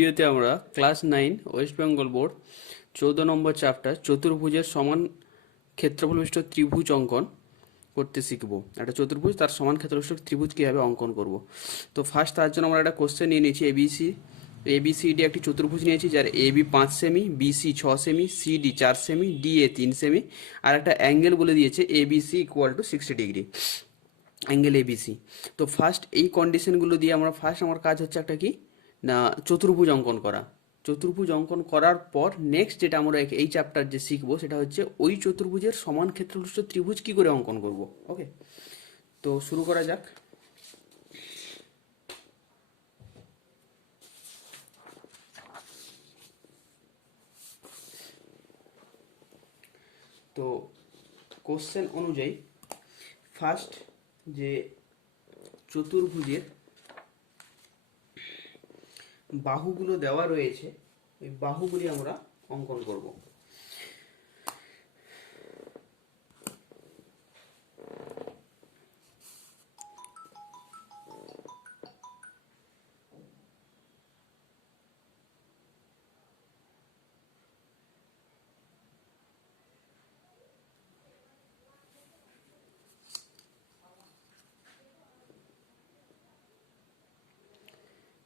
ভিডিওতে আমরা class 9 West Bengal board 14 নম্বর chapter চতুর্ভুজের সমান ক্ষেত্রফল বিশিষ্ট ত্রিভুজ অঙ্কন করতে শিখব। একটা চতুর্ভুজ তার সমান ক্ষেত্রফল ত্রিভুজ কীভাবে অঙ্কন করব। তো ফার্স্ট তার জন্য আমরা একটা কোশ্চেন নিয়ে নিয়েছি এবিসিডি একটি চতুর্ভুজ নিয়েছি যার এবি 5 সেমি, বিসি 6 সেমি, সিডি 4 সেমি, ডিএ 3 সেমি, আর একটা অ্যাঙ্গেল বলে দিয়েছে এবিসি ইকুয়াল টু 60 ডিগ্রি, অ্যাঙ্গেল এবিসি। তো ফার্স্ট এই কন্ডিশনগুলো দিয়ে আমার আমার কাজ হচ্ছে একটা কি না চতুর্ভুজ অঙ্কন করা। চতুর্ভুজ অঙ্কন করার পর নেক্সট যেটা আমরা এই চ্যাপ্টার যে শিখবো সেটা হচ্ছে ওই চতুর্ভুজের সমান ক্ষেত্রবিশিষ্ট ত্রিভুজ কি করে অঙ্কন করব। ওকে, তো শুরু করা যাক। তো কোশ্চেন অনুযায়ী ফার্স্ট যে চতুর্ভুজের বাহুগুলো দেওয়া রয়েছে ওই বাহুগুলি আমরা অঙ্কন করব।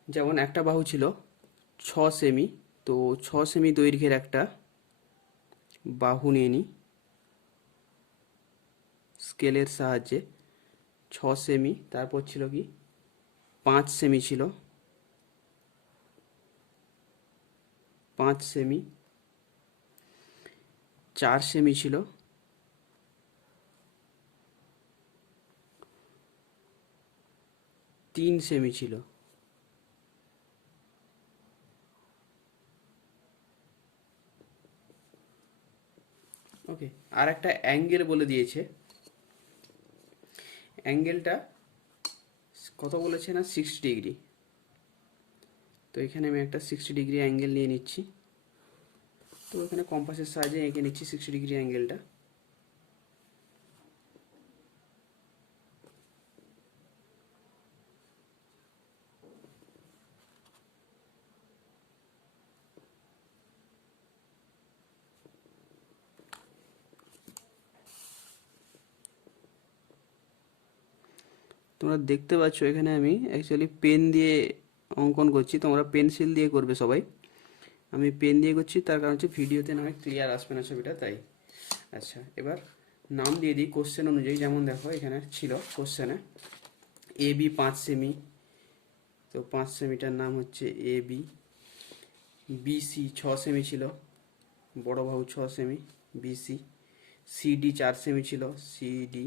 যেমন একটা বাহু ছিল 6 সেমি, তো 6 সেমি দৈর্ঘ্যের একটা বাহু নিয়ে নিই স্কেলের সাহায্যে। 6 সেমি, তারপর ছিল কি 5 সেমি, ছিল 5 সেমি, 4 সেমি ছিল, 3 সেমি ছিল। ওকে, আর একটা অ্যাঙ্গেল বলে দিয়েছে। অ্যাঙ্গেলটা কত বলেছে না 60 ডিগ্রি। তো এখানে আমি একটা 60 ডিগ্রি অ্যাঙ্গেল নিয়ে নিচ্ছি। তো এখানে কম্পাসের সাহায্যে এঁকে নিচ্ছি 60 ডিগ্রি অ্যাঙ্গেলটা। তোমরা দেখতে পাচ্ছ এখানে আমি অ্যাকচুয়ালি পেন দিয়ে অঙ্কন করছি, তোমরা পেন্সিল দিয়ে করবে সবাই। আমি পেন দিয়ে করছি, তার কারণ হচ্ছে ভিডিওতে না হয় ক্লিয়ার আসবে না ছবিটা, তাই। আচ্ছা, এবার নাম দিয়ে দিই কোশ্চেন অনুযায়ী। যেমন দেখো এখানে ছিল কোশ্চেনে এবি 5 সেমি, তো 5 সেমিটার নাম হচ্ছে এবি। বিসি 6 সেমি ছিল, বড় বাহু 6 সেমি বিসি। সিডি 4 সেমি ছিল, সিডি।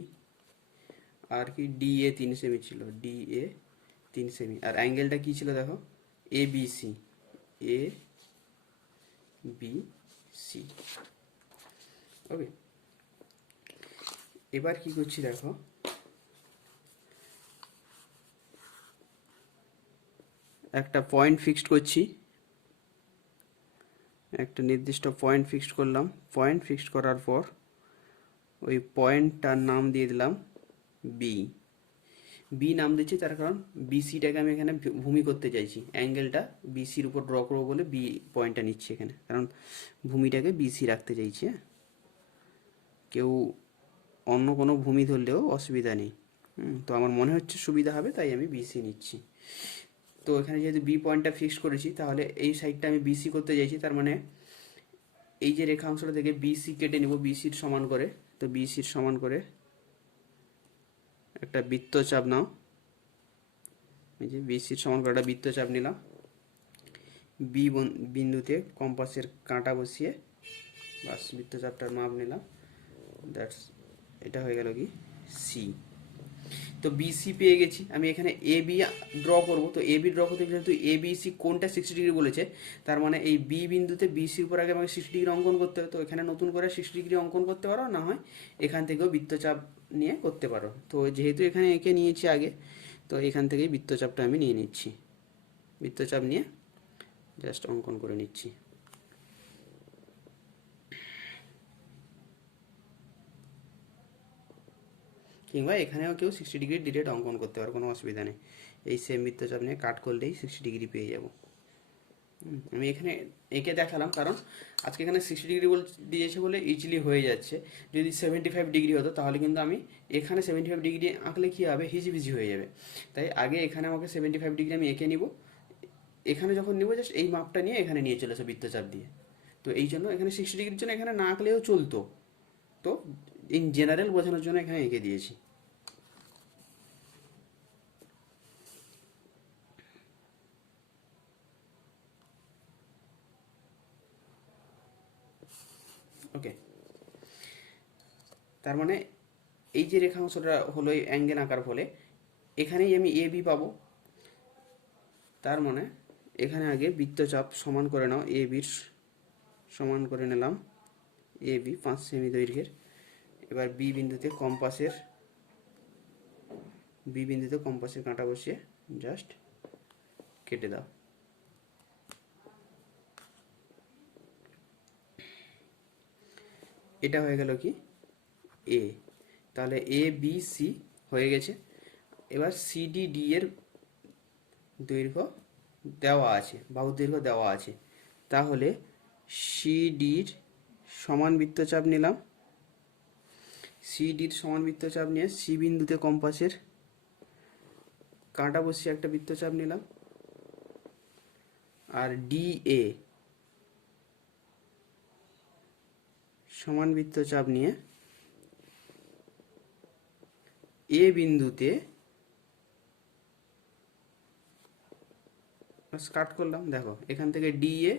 আর কি ডিএ 3 সেমি ছিল, ডিএ 3 সেমি। আর অ্যাঙ্গেলটা কি ছিল দেখো এবিসি, এ বি সি। ওকে, এবার কি করছি দেখো, একটা পয়েন্ট ফিক্সড করছি, একটা নির্দিষ্ট পয়েন্ট ফিক্সড করলাম। পয়েন্ট ফিক্সড করার পর ওই পয়েন্টটার নাম দিয়ে দিলাম বি। বি নাম দিচ্ছি তার কারণ বিসিটাকে আমি এখানে ভূমি করতে চাইছি, অ্যাঙ্গেলটা বিসির উপর ড্র করবো বলে বি পয়েন্টটা নিচ্ছি এখানে, কারণ ভূমিটাকে বিসি রাখতে চাইছি। হ্যাঁ, কেউ অন্য কোনো ভূমি ধরলেও অসুবিধা নেই। তো আমার মনে হচ্ছে সুবিধা হবে তাই আমি বিসি নিচ্ছি। তো এখানে যেহেতু বি পয়েন্টটা ফিক্সড করেছি, তাহলে এই সাইডটা আমি বিসি করতে চাইছি, তার মানে এই যে রেখাংশটা থেকে বিসি কেটে নেব বিসির সমান করে। তো বিসির সমান করে একটা বৃত্তচাপ নাও, এই যে বিসির সমান করে একটা বৃত্তচাপ নিলাম। বি বিন্দুতে কম্পাসের কাঁটা বসিয়ে বাস বৃত্তচাপটার মাপ নিলাম। দ্যাটস, এটা হয়ে গেল কি সি। তো বিসি পেয়ে গেছি। আমি এখানে এ বি ড্র করবো, তো এ বি ড্র করতে যেহেতু এ বি সি কোনটা 60 ডিগ্রি বলেছে, তার মানে এই বি বিন্দুতে বিসির উপর আগে আমাকে 60 ডিগ্রি অঙ্কন করতে হবে। তো এখানে নতুন করে 60 ডিগ্রি অঙ্কন করতে পারো, না হয় এখান থেকেও বৃত্তচাপ নিয়ে করতে পারো। তো যেহেতু এখানে এঁকে নিয়েছি আগে, তো এখান থেকেই বৃত্তচাপটা আমি নিয়ে নিচ্ছি। বৃত্তচাপ নিয়ে জাস্ট অঙ্কন করে নিচ্ছি। কিংবা এখানেও কেউ 60 ডিগ্রি ডিরেক্ট অঙ্কন করতে পারে, কোনো অসুবিধা নেই। এই সেম বৃত্তচাপ নিয়ে কাট করলেই 60 ডিগ্রি পেয়ে যাব। আমি এখানে এঁকে দেখালাম কারণ আজকে এখানে 60 ডিগ্রি দিয়েছে বলে ইজিলি হয়ে যাচ্ছে। যদি 75 ডিগ্রি হতো তাহলে কিন্তু আমি এখানে 75 ডিগ্রি আঁকলে কী হবে, হিজিবিজি হয়ে যাবে। তাই আগে এখানে আমাকে 75 ডিগ্রি আমি এঁকে নিব, এখানে যখন নিব জাস্ট এই মাপটা নিয়ে এখানে নিয়ে চলে আসো বৃত্তচাপ দিয়ে। তো এই জন্য এখানে 60 ডিগ্রির জন্য এখানে না আঁকলেও চলতো, তো ইন জেনারেল বোঝানোর জন্য এখানে এঁকে দিয়েছি। ওকে, তার মানে এই যে রেখাংশটা হলো এই অ্যাঙ্গেল আঁকার ফলে এখানেই আমি এ বি পাবো। তার মানে এখানে আগে বৃত্তচাপ সমান করে নাও, এ বির সমান করে নিলাম এ বি 5 সেমি দৈর্ঘ্যের। এবার বি বিন্দুতে কম্পাসের কাঁটা বসিয়ে জাস্ট কেটে দাও। এটা হয়ে গেল কি এ, তাহলে এ বি সি হয়ে গেছে। এবার সিডি ডি এর দৈর্ঘ্য দেওয়া আছে, বাহুর দৈর্ঘ্য দেওয়া আছে, তাহলে সিডির সমান বৃত্তচাপ নিলাম, সিডির সমান বৃত্তচাপ নিয়ে সি বিন্দুতে কম্পাসের কাঁটা বসিয়ে একটা বৃত্তচাপ নিলাম, আর ডি এ সমান বৃত্তচাপ নিয়ে এ বিন্দুতে কাট করলাম। দেখো এখান থেকে ডি এ,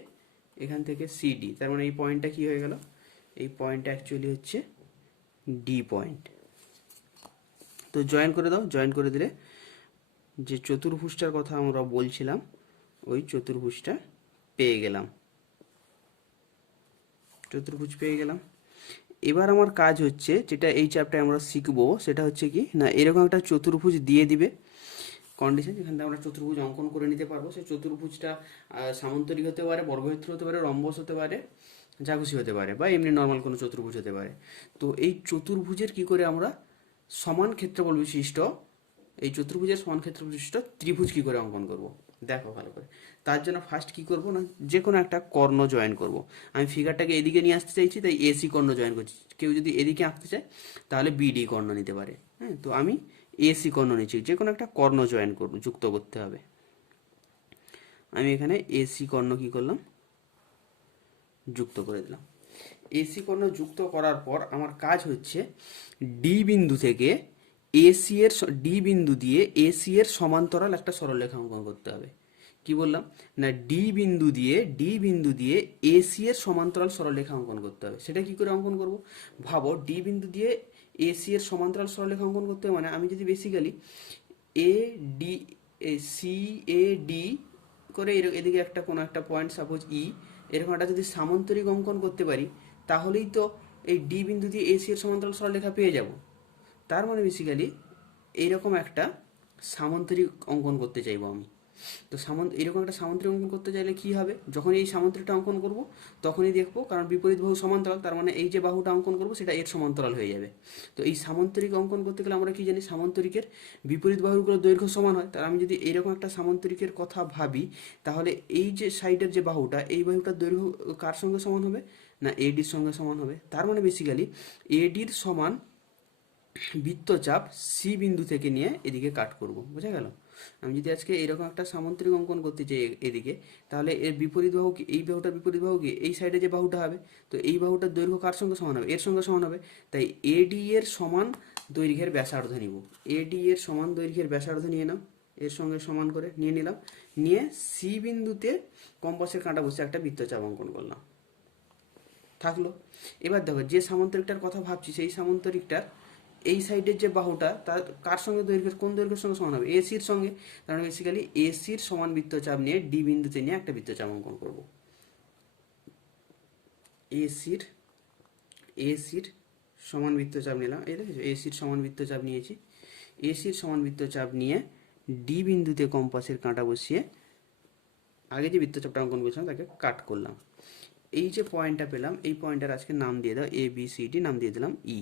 এখান থেকে সিডি, তার মানে এই পয়েন্টটা কি হয়ে গেল, এই পয়েন্টটা অ্যাকচুয়ালি হচ্ছে ডি পয়েন্ট। তো জয়েন করে দাও, জয়েন করে দিলে যে চতুর্ভুজটার কথা আমরা বলছিলাম ওই চতুর্ভুজটা পেয়ে গেলাম, চতুর্ভুজ পেয়ে গেলাম। এবার আমার কাজ হচ্ছে, যেটা এই চ্যাপ্টারে আমরা শিখবো সেটা হচ্ছে কি না, এরকম একটা চতুর্ভুজ দিয়ে দিবে কন্ডিশন, যেখান থেকে আমরা চতুর্ভুজ অঙ্কন করে নিতে পারবো। সেই চতুর্ভুজটা সামান্তরিক হতে পারে, বর্গক্ষেত্র হতে পারে, রম্বস হতে পারে, যা খুশি হতে পারে, বা এমনি নর্মাল কোনো চতুর্ভুজ হতে পারে। তো এই চতুর্ভুজের কি করে আমরা সমান ক্ষেত্রফল বিশিষ্ট, এই চতুর্ভুজের সমান ক্ষেত্রফল বিশিষ্ট ত্রিভুজ কি করে অঙ্কন করব দেখো ভালো করে। তার জন্য ফার্স্ট কি করব না, যে কোনো একটা কর্ণ জয়েন করব। আমি ফিগারটাকে এদিকে নিয়ে আসতে চাইছি, তাই এসি কর্ণ জয়েন করছি। কেউ যদি এদিকে আঁকতে চায় তাহলে বিডি কর্ণ নিতে পারে। হ্যাঁ, তো আমি এসি কর্ণ নিচ্ছি, যে কোনো একটা কর্ণ জয়েন করব, যুক্ত করতে হবে। আমি এখানে এসি কর্ণ কি করলাম, যুক্ত করে দিলাম। এসি কর্ণ যুক্ত করার পর আমার কাজ হচ্ছে ডি বিন্দু থেকে এসি এর, ডি বিন্দু দিয়ে এসি এর সমান্তরাল একটা সরলরেখা অঙ্কন করতে হবে। কি বললাম না, ডি বিন্দু দিয়ে এসি এর সমান্তরাল সরলরেখা অঙ্কন করতে হবে। সেটা কি করে অঙ্কন করব, ভাবো ডি বিন্দু দিয়ে এসি এর সমান্তরাল সরলরেখা অঙ্কন করতে হবে, মানে আমি যদি basically A D C A D করে এদিকে একটা কোনো একটা পয়েন্ট সাপোজ ই, এরকম একটা যদি সামান্তরিক অঙ্কন করতে পারি তাহলেই তো এই ডি বিন্দু দিয়ে এসি এর সমান্তরাল সরলরেখা পেয়ে যাব। তার মানে বেসিক্যালি এইরকম একটা সামান্তরিক অঙ্কন করতে চাইবো আমি। তো এরকম একটা সামান্তরিক অঙ্কন করতে চাইলে কি হবে, যখন এই সামান্তরিকটা অঙ্কন করব তখনই দেখবো, কারণ বিপরীত বাহু সমান্তরাল, তার মানে এই যে বাহুটা অঙ্কন করব সেটা এর সমান্তরাল হয়ে যাবে। তো এই সামান্তরিক অঙ্কন করতে গেলে আমরা কি জানি, সামান্তরিকের বিপরীত বাহুগুলো দৈর্ঘ্য সমান হয়। তার আমি যদি এইরকম একটা সামান্তরিকের কথা ভাবি, তাহলে এই যে সাইডের যে বাহুটা, এই বাহুটার দৈর্ঘ্য কার সঙ্গে সমান হবে না, এডির সঙ্গে সমান হবে। তার মানে বেসিক্যালি এডির সমান বৃত্তচাপ সি বিন্দু থেকে নিয়ে এদিকে কাট করব, বোঝা গেল। আমি যদি আজকে এরকম একটা সামান্তরিক অঙ্কন করতে চাই এদিকে, তাহলে এর বিপরীত বাহু কি, এই বাহুটার বিপরীত বাহু কি, এই সাইডে যে বাহুটা হবে, তো এই বাহুটার দৈর্ঘ্য কার সঙ্গে সমান হবে, এর সঙ্গে সমান হবে। তাই এডি এর সমান দৈর্ঘ্যের ব্যাসার্ধ নিব, এডি এর সমান দৈর্ঘ্যের ব্যাসার্ধ নিয়ে নাও, এর সঙ্গে সমান করে নিয়ে নিলাম, নিয়ে সি বিন্দুতে কম্পাসের কাঁটা বসে একটা বৃত্তচাপ অঙ্কন করলাম, থাকলো। এবার দেখো যে সামান্তরিকটার কথা ভাবছি সেই সামান্তরিকটার এই সাইডের যে বাহুটা তার কার সঙ্গে দৈর্ঘ্যের, কোন দৈর্ঘ্যের সঙ্গে সমান হবে, এসির সঙ্গে। কারণ বেসিক্যালি এসির সমান বৃত্তচাপ নিয়ে ডি বিন্দুতে নিয়ে একটা বৃত্তচাপ অঙ্কন করব। এসির এসির সমান বৃত্তচাপ নিলাম, এই দেখেছো এসির সমান বৃত্তচাপ নিয়েছি, এসির সমান বৃত্তচাপ নিয়ে ডি বিন্দুতে কম্পাসের কাঁটা বসিয়ে আগে যে বৃত্তচাপটা অঙ্কন করেছিলাম তাকে কাট করলাম। এই যে পয়েন্টটা পেলাম, এই পয়েন্টটার আজকে নাম দিয়ে দাও এ বি সি ডি, নাম দিয়ে দিলাম ই।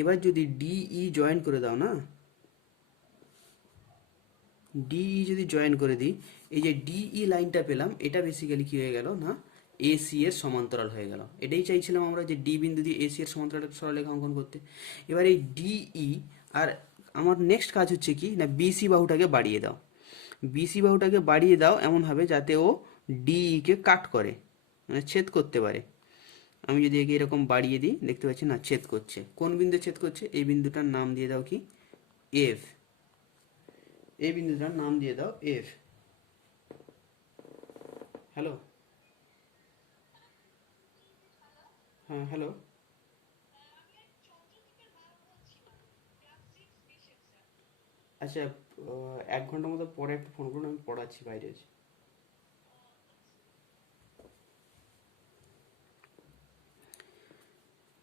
এবার যদি ডি ই জয়েন করে দাও না, ডিই যদি জয়েন করে দিই, এই যে ডিই লাইনটা পেলাম, এটা বেসিক্যালি কি হয়ে গেল না এসি এর সমান্তরাল হয়ে গেল। এটাই চাইছিলাম আমরা, যে ডি বিন্দু দিয়ে এসি এর সমান্তরাল একটা সরলরেখা অঙ্কন করতে। এবার এই ডিই আর আমার নেক্সট কাজ হচ্ছে কি না বিসি বাহুটাকে বাড়িয়ে দাও। বিসি বাহুটাকে বাড়িয়ে দাও এমনভাবে যাতে ও ডিইকে কাট করে, মানে ছেদ করতে পারে। আমি যদি একে এরকম বাড়িয়ে দিই, দেখতে পাচ্ছি না ছেদ করছে। কোন বিন্দু ছেদ করছে? এই বিন্দুটার নাম দিয়ে দাও কি এফ। এই বিন্দুটার নাম দিয়ে দাও এফ। হ্যালো, হ্যাঁ হ্যালো। আচ্ছা, 1 ঘন্টার মতো পরে একটু ফোন করুন, আমি পড়াচ্ছি, বাইরে আছি।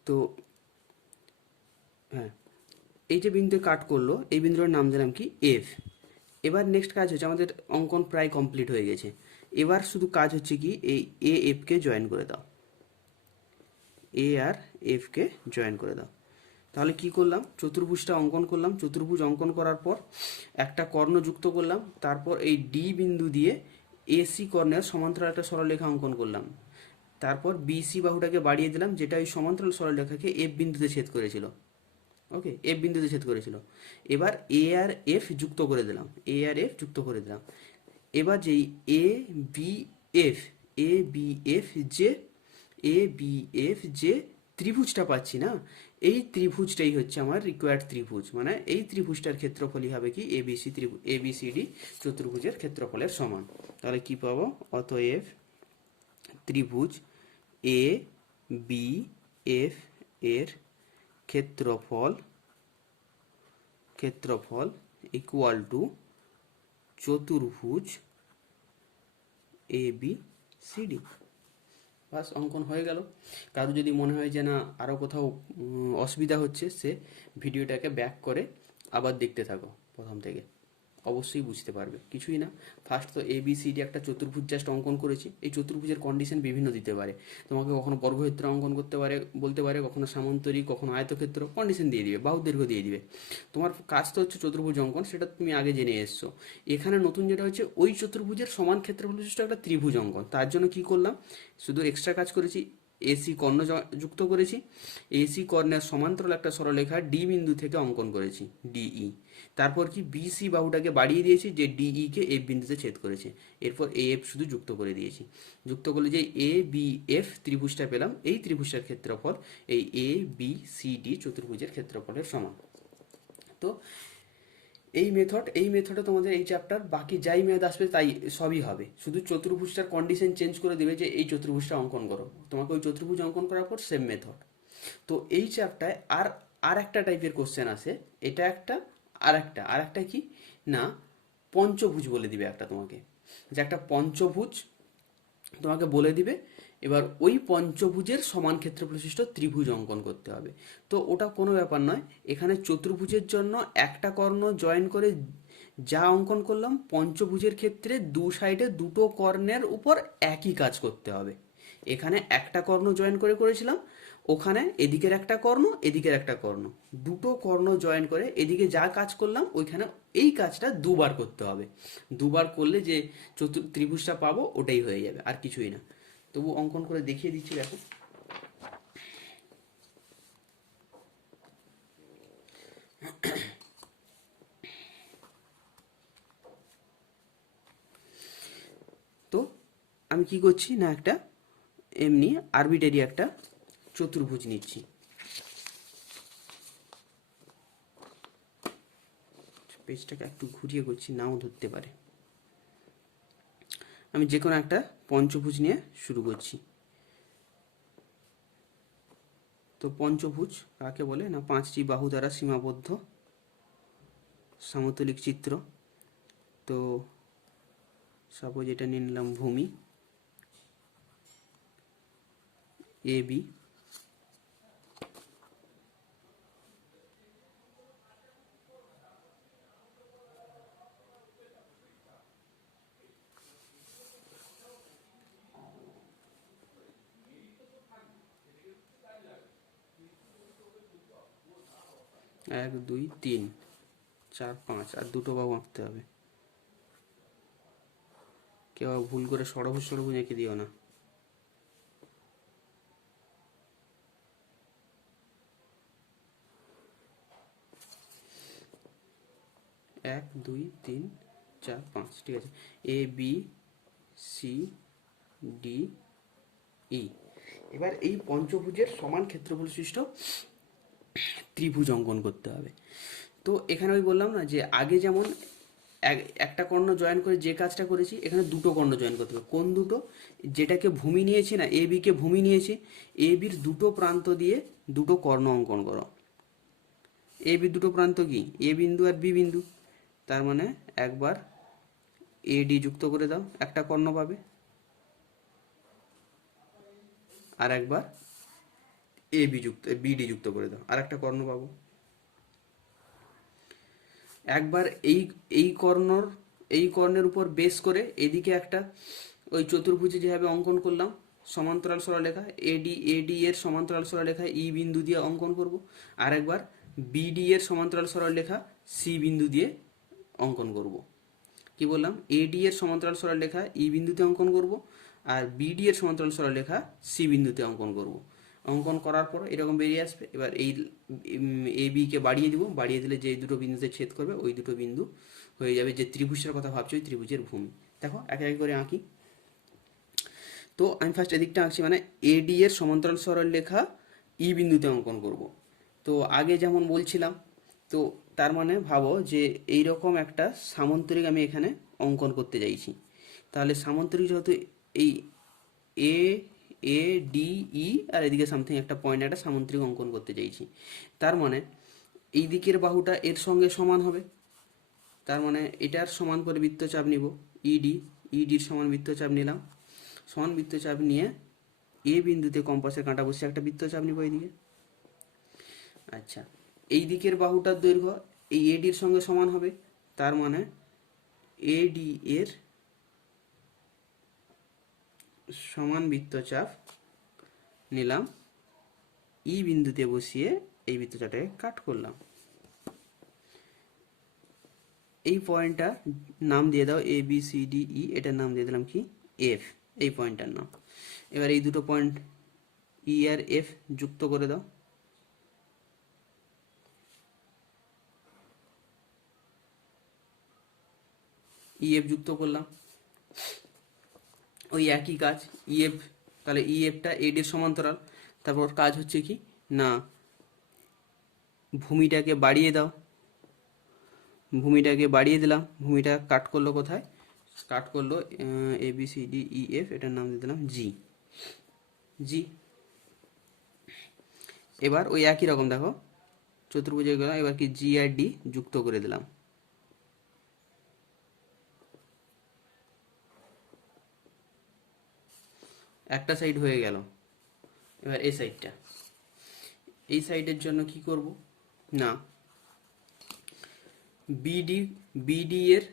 তো হ্যাঁ, এই যে বিন্দু কাট করলো, এই বিন্দুটার নাম দিলাম কি এফ। এবার নেক্সট কাজ হচ্ছে, আমাদের অঙ্কন প্রায় কমপ্লিট হয়ে গেছে। এবার শুধু কাজ হচ্ছে কি এই এ এফকে জয়েন করে দাও। এ আর এফকে জয়েন করে দাও। তাহলে কি করলাম, চতুর্ভুজটা অঙ্কন করলাম। চতুর্ভুজ অঙ্কন করার পর একটা কর্ণ যুক্ত করলাম, তারপর এই ডি বিন্দু দিয়ে এসি কর্ণের সমান্তরাল একটা সরলরেখা অঙ্কন করলাম। তারপর বিসি বাহুটাকে বাড়িয়ে দিলাম, যেটা ওই সমান্তরাল সরলরেখাকে এফ বিন্দুতে ছেদ করেছিল। ওকে, এফ বিন্দুতে ছেদ করেছিল। এবার এ আর এফ যুক্ত করে দিলাম, এ আর এফ যুক্ত করে দিলাম। এবার যেই A B F, A B F যে এ বি এফ যে ত্রিভুজটা পাচ্ছি না, এই ত্রিভুজটাই হচ্ছে আমার রিকোয়ার্ড ত্রিভুজ। মানে এই ত্রিভুজটার ক্ষেত্রফলই হবে কি এবিসি ত্রিভুজ, এবিসিডি চতুর্ভুজের ক্ষেত্রফলের সমান। তাহলে কি পাবো, অতএব ত্রিভুজ এ বি এফ এর ক্ষেত্রফল ক্ষেত্রফল ইকুয়াল টু চতুর্ভুজ এ বি সি ডি। বাস, অঙ্কন হয়ে গেল। কারো যদি মনে হয় যে না আরও কোথাও অসুবিধা হচ্ছে, সে ভিডিওটাকে ব্যাক করে আবার দেখতে থাকো প্রথম থেকে, অবশ্যই বুঝতে পারবে। কিছুই না, ফার্স্ট তো এ বি সি ডি একটা চতুর্ভুজ জাস্ট অঙ্কন করেছি। এই চতুর্ভুজের কন্ডিশন বিভিন্ন দিতে পারে, তোমাকে কখনো বর্গক্ষেত্র অঙ্কন করতে পারে, বলতে পারে, কখনো সামান্তরিক, কখনো আয়তক্ষেত্র, কন্ডিশন দিয়ে দিবে, বাহু দৈর্ঘ্য দিয়ে দিবে। তোমার কাজ তো হচ্ছে চতুর্ভুজ অঙ্কন, সেটা তুমি আগে জেনে এসছো। এখানে নতুন যেটা হচ্ছে, ওই চতুর্ভুজের সমান ক্ষেত্রফল বিশিষ্ট একটা ত্রিভুজ অঙ্কন। তার জন্য কি করলাম, শুধু এক্সট্রা কাজ করেছি, এসি কর্ণ যুক্ত করেছি। এসি কর্ণের সমান্তরাল একটা সরলরেখা ডি বিন্দু থেকে অঙ্কন করেছি, ডিই। তারপর কি বিসি বাহুটাকে বাড়িয়ে দিয়েছি, যে ডিই কে এফ বিন্দুতে ছেদ করেছে। এরপর এ এফ শুধু যুক্ত করে দিয়েছি। যুক্ত করলে যে এ বি এফ ত্রিভুজটা পেলাম, এই ত্রিভুজটার ক্ষেত্রফল এই এ বি সি ডি চতুর্ভুজের ক্ষেত্রফলের সমান। তো এই মেথডে তোমাদের এই চ্যাপ্টার বাকি যাই মেয়াদ আসবে তাই সবই হবে। শুধু চতুর্ভুজটার কন্ডিশন চেঞ্জ করে দেবে, যে এই চতুর্ভুজটা অঙ্কন করো, তোমাকে ওই চতুর্ভুজ অঙ্কন করার পর সেম মেথড। তো এই চ্যাপ্টারে আর আর একটা টাইপের কোশ্চেন আসে। এটা একটা, আর একটা কি না পঞ্চভুজ বলে দিবে একটা তোমাকে, যে একটা পঞ্চভুজ তোমাকে বলে দিবে। এবার ওই পঞ্চভুজের সমান ক্ষেত্রফল বিশিষ্ট ত্রিভুজ অঙ্কন করতে হবে। তো ওটা কোনো ব্যাপার নয়, এখানে চতুর্ভুজের জন্য একটা কর্ণ জয়েন করে যা অঙ্কন করলাম, পঞ্চভুজের ক্ষেত্রে দু সাইডে দুটো কর্ণের উপর একই কাজ করতে হবে। এখানে একটা কর্ণ জয়েন করে করেছিলাম, ওখানে এদিকের একটা কর্ণ, এদিকের একটা কর্ণ, দুটো কর্ণ জয়েন করে এদিকে যা কাজ করলাম, ওইখানে এই কাজটা দুবার করতে হবে। দুবার করলে যে ত্রিভুজটা পাবো ওটাই হয়ে যাবে, আর কিছুই না। তবু অঙ্কন করে দেখিয়ে দিচ্ছি, দেখো। তো আমি কি করছি না, একটা এমনি আরবিটারি একটা চতুর্ভুজ নিচ্ছি। পেজটাকে একটু ঘুরিয়ে করছি, নাও ধরতে পারে। আমি যে কোনো একটা পঞ্চভুজ নিয়ে শুরু করছি। তো পঞ্চভুজ কাকে বলে না, 5টি বাহু দ্বারা সীমাবদ্ধ সমতলিক চিত্র। তো সাপোজ এটা নিয়ে নিলাম ভূমি এ বি, 1 2 3 4 5, আর দুটো বাহু আঁকতে হবে। কেউ ভুল করে ষড়ভুজ এঁকে দিও না। এক দুই তিন চার পাঁচ, ঠিক আছে। এ বি সি ডি ই। এবার এই পঞ্চভুজের সমান ক্ষেত্রফল বিশিষ্ট ত্রিভুজ অঙ্কন করতে হবে। তো এখানে আমি বললাম না যে আগে যেমন একটা কর্ণ জয়েন করে যে কাজটা করেছি, এখানে দুটো কর্ণ জয়েন করতে হবে। কোন দুটো? যেটাকে ভূমি নিয়েছি না, এ বিকে ভূমি নিয়েছি, এ বির দুটো প্রান্ত দিয়ে দুটো কর্ণ অঙ্কন করো। এ বির দুটো প্রান্ত কি? এ বিন্দু আর বি বিন্দু। তার মানে একবার এ ডি যুক্ত করে দাও, একটা কর্ণ পাবে। আর একবার এ বি যুক্ত বিডি যুক্ত করে দাও, আর একটা কর্ণ পাবো। একবার এই কর্ণের উপর বেস করে এদিকে একটা ওই চতুর্ভুজে যেভাবে অঙ্কন করলাম সমান্তরাল সরলরেখা, এডি এর সমান্তরাল সরলরেখা ই বিন্দু দিয়ে অঙ্কন করব। আর একবার বিডি এর সমান্তরাল সরলরেখা সি বিন্দু দিয়ে অঙ্কন করব। কি বললাম? এডি এর সমান্তরাল সরলরেখা ই বিন্দুতে অঙ্কন করব, আর বিডি এর সমান্তরাল সরলরেখা সি বিন্দুতে অঙ্কন করব। অঙ্কন করার পর এরকম বেরিয়ে আসবে। এবার এই এ বিকে বাড়িয়ে দিব, বাড়িয়ে দিলে যে দুটো বিন্দুতে ছেদ করবে ওই দুটো বিন্দু হয়ে যাবে যে ত্রিভুজের কথা ভাবছি ওই ত্রিভুজের ভূমি। দেখো এক এক করে আঁকি। তো আমি ফার্স্ট এদিকটা আঁকছি, মানে এডি এর সমান্তরাল সরলরেখা ই বিন্দুতে অঙ্কন করব। তো আগে যেমন বলছিলাম, তো তার মানে ভাবো যে এইরকম একটা সামান্তরিক আমি এখানে অঙ্কন করতে চাইছি। তাহলে সামান্তরিক যেহেতু এই এ এ ডি ই আর এদিকে সামথিং একটা পয়েন্ট একটা সামান্তরিক অঙ্কন করতে চাইছি, তার মানে এই দিকের বাহুটা এর সঙ্গে সমান হবে। তার মানে এটার সমান করে বৃত্তচাপ নিব, ইডির সমান বৃত্তচাপ নিলাম। সমান বৃত্তচাপ নিয়ে এ বিন্দুতে কম্পাসের কাঁটা বসে একটা বৃত্তচাপ নিব এইদিকে। আচ্ছা, এই দিকের বাহুটার দৈর্ঘ্য এই এডির সঙ্গে সমান হবে, তার মানে এডি এর সমান বৃত্তচাপ নিলাম, ই বিন্দুতে বসিয়ে এই বৃত্তচাপটাকে কাট করলাম। এই পয়েন্টটার নাম দিয়ে দাও এ বি সি ডি ই, এটার নাম দিয়ে দিলাম কি? এফ, এই পয়েন্টটার নাম। এবার এই দুটো পয়েন্ট ই আর এফ যুক্ত করে দাও। ইএফ যুক্ত করলাম, ওই একই কাজ ইএফ। তাহলে ইএফটা এডির সমান্তরাল। তারপর কাজ হচ্ছে কি না, ভূমিটাকে বাড়িয়ে দাও। ভূমিটাকে বাড়িয়ে দিলাম, ভূমিটা কাট করলো কোথায়? কাট করলো A B C D E F, এটার নাম দিয়ে দিলাম জি। জি। এবার ওই একই রকম দেখো চতুর্ভুজে গেলাম, এবার কি জি আর ডি যুক্ত করে দিলাম। একটা সাইড হয়ে গেল। এবার এই সাইডটা, এই সাইডের জন্য কি করব না, বিডি এর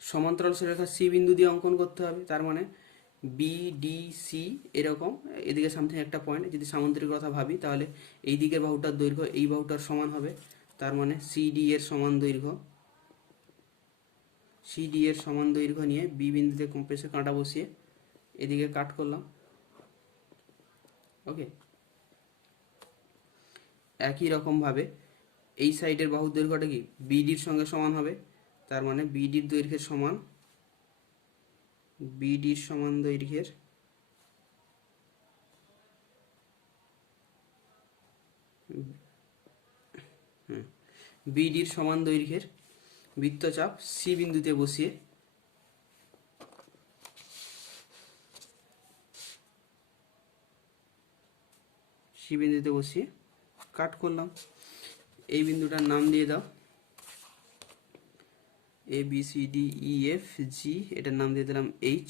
সমান্তরাল রেখা সি বিন্দু দিয়ে অঙ্কন করতে হবে। তার মানে বিডিসি এরকম এদিকে সামথিং একটা পয়েন্ট, যদি সামান্তরিক কথা ভাবি তাহলে এই দিকের বাহুটার দৈর্ঘ্য এই বাহুটার সমান হবে। তার মানে সিডি এর সমান দৈর্ঘ্য, সিডি এর সমান দৈর্ঘ্য নিয়ে বি বিন্দুতে কম্পাসে কাঁটা বসিয়ে এদিকে কাট করলাম। ওকে, একই রকমভাবে এই সাইডের বাহুর দৈর্ঘ্যটা কি বিডির সঙ্গে সমান হবে। তার মানে বিডির দৈর্ঘ্যের সমান, বিডির সমান দৈর্ঘ্যের বিডির সমান দৈর্ঘ্যের বৃত্তচাপ সি বিন্দুতে বসিয়ে কাট করলাম। এই বিন্দুটার নাম দিয়ে দাও A B C D E F G, এটার নাম দিয়ে দিলাম এইচ।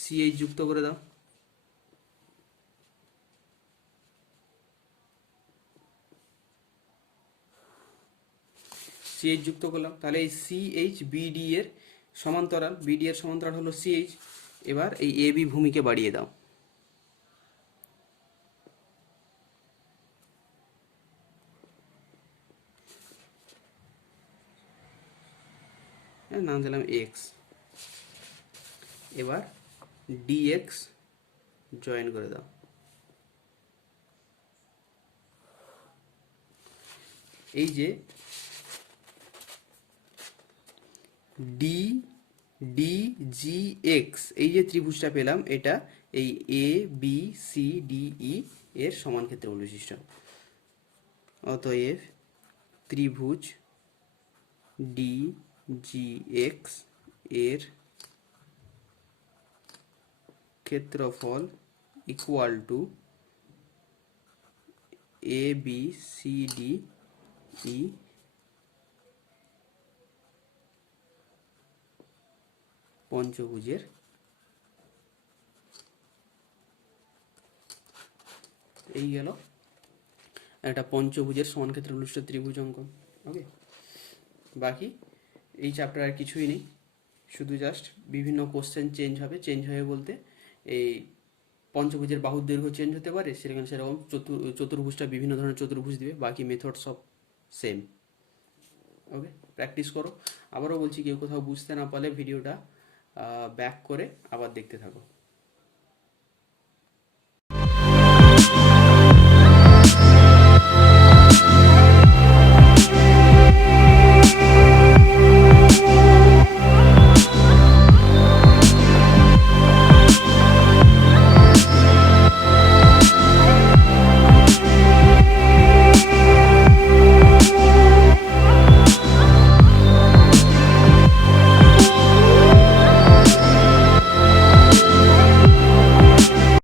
সি এইচ যুক্ত করে দাও। সি এইচ যুক্ত করলাম, তাহলে এই সি এইচ বিডি এর সমান্তরাল, বিডি এর সমান্তরাল হলো সি এইচ। এবার এই এ বি ভূমিকে বাড়িয়ে দাও। নাম দিলাম এক্স। এবার ডিএক্স জয়েন করে দাও। এই যে ডি ডি জি এক্স, এই যে ত্রিভুজটা পেলাম, এটা এই এ বি সি ডি ই এর সমান ক্ষেত্রফল বিশিষ্ট। অতএব ত্রিভুজ ডি জি এক্স এর ক্ষেত্রফল equal to A B C D E পঞ্চভুজের, এই গেল একটা পঞ্চভুজের সমান ক্ষেত্রফল বিশিষ্ট ত্রিভুজ অঙ্কন। ওকে, বাকি এই চ্যাপ্টার আর কিছুই নেই, শুধু জাস্ট বিভিন্ন কোশ্চেন চেঞ্জ হবে বলতে এই পঞ্চভুজের বাহুর দৈর্ঘ্য চেঞ্জ হতে পারে, সেরকম চতুর্ভুজটা বিভিন্ন ধরনের চতুর্ভুজ দিবে, বাকি মেথড সব সেম। ওকে, প্র্যাকটিস করো। আবারও বলছি, কেউ কোথাও বুঝতে না পারলে ভিডিওটা ব্যাক করে আবার দেখতে থাকো।